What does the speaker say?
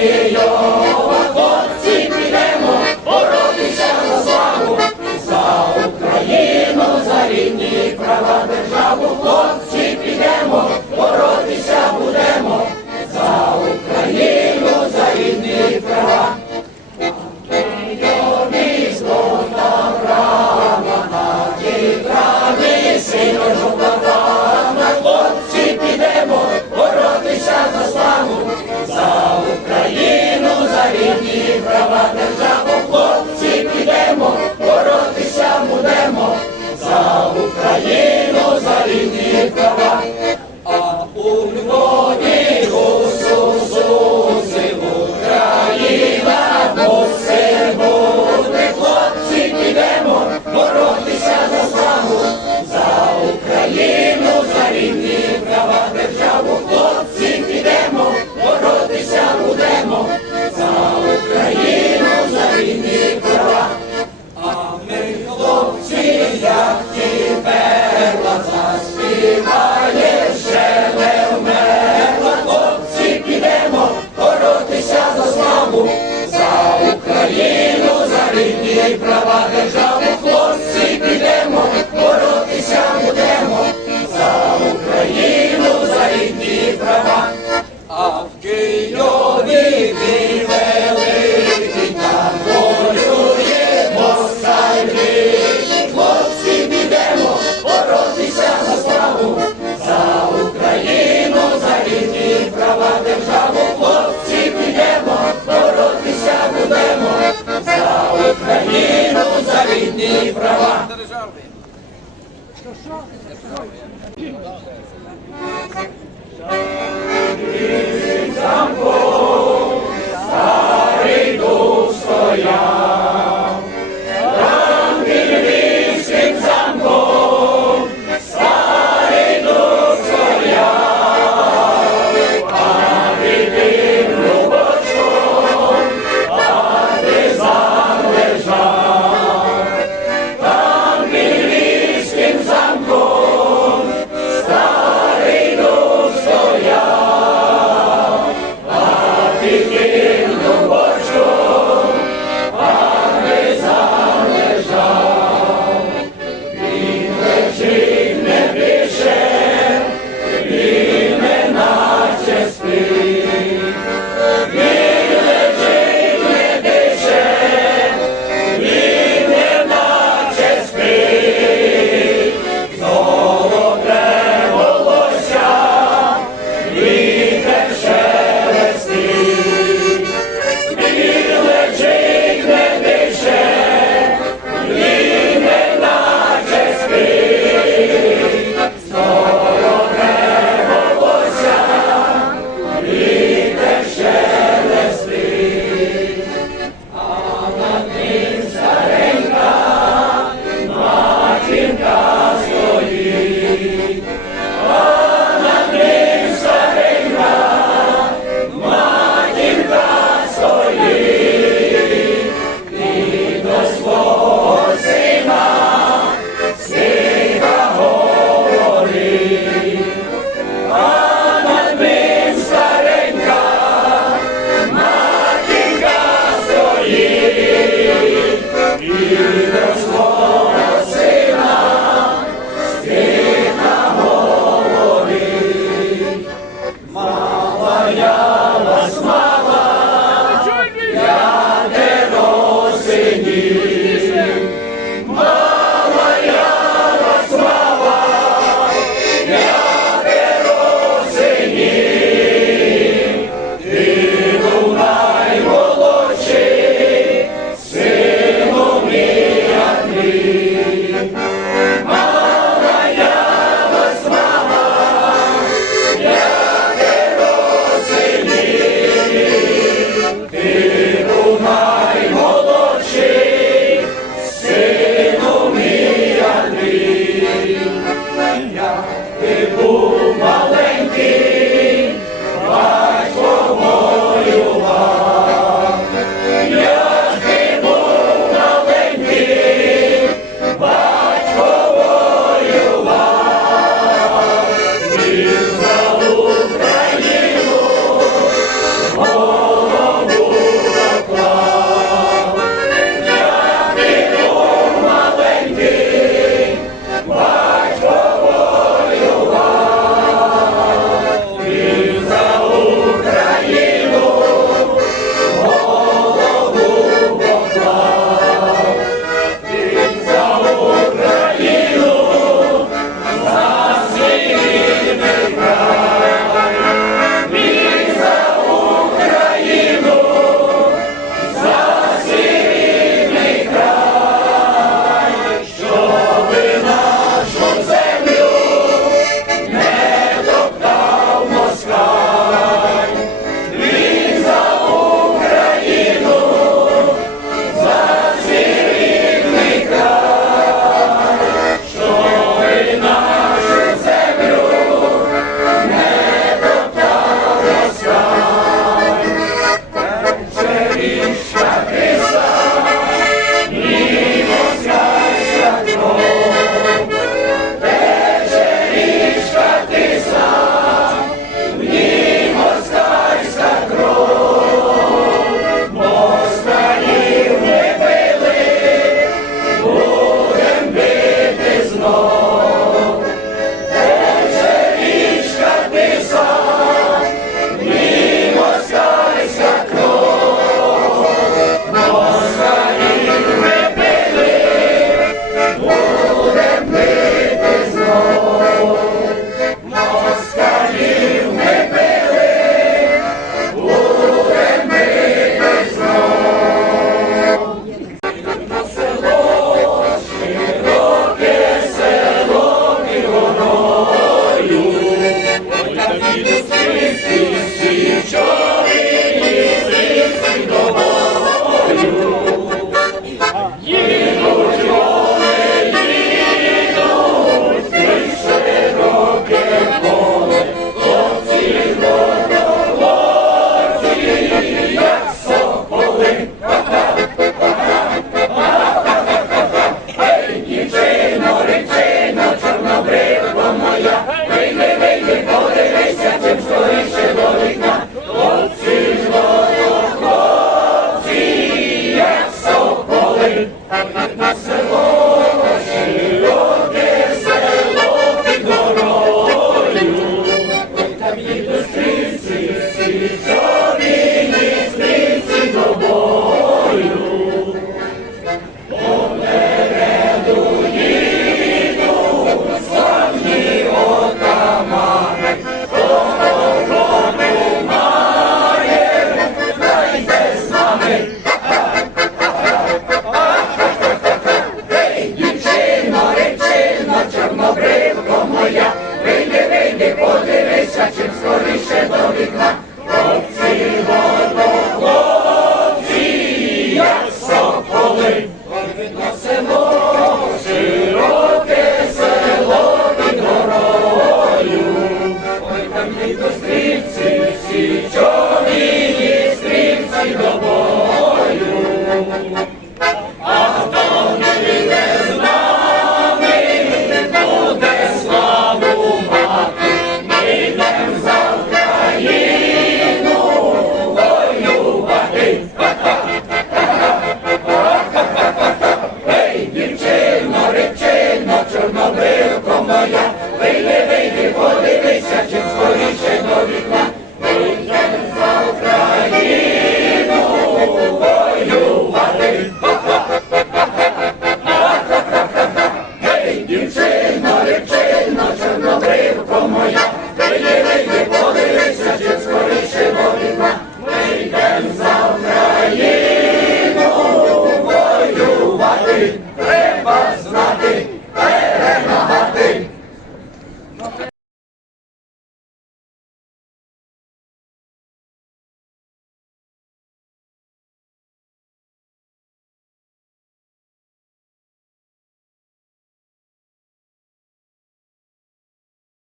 day. права держави, хлопці підемо. Права. держави. Моя восьма.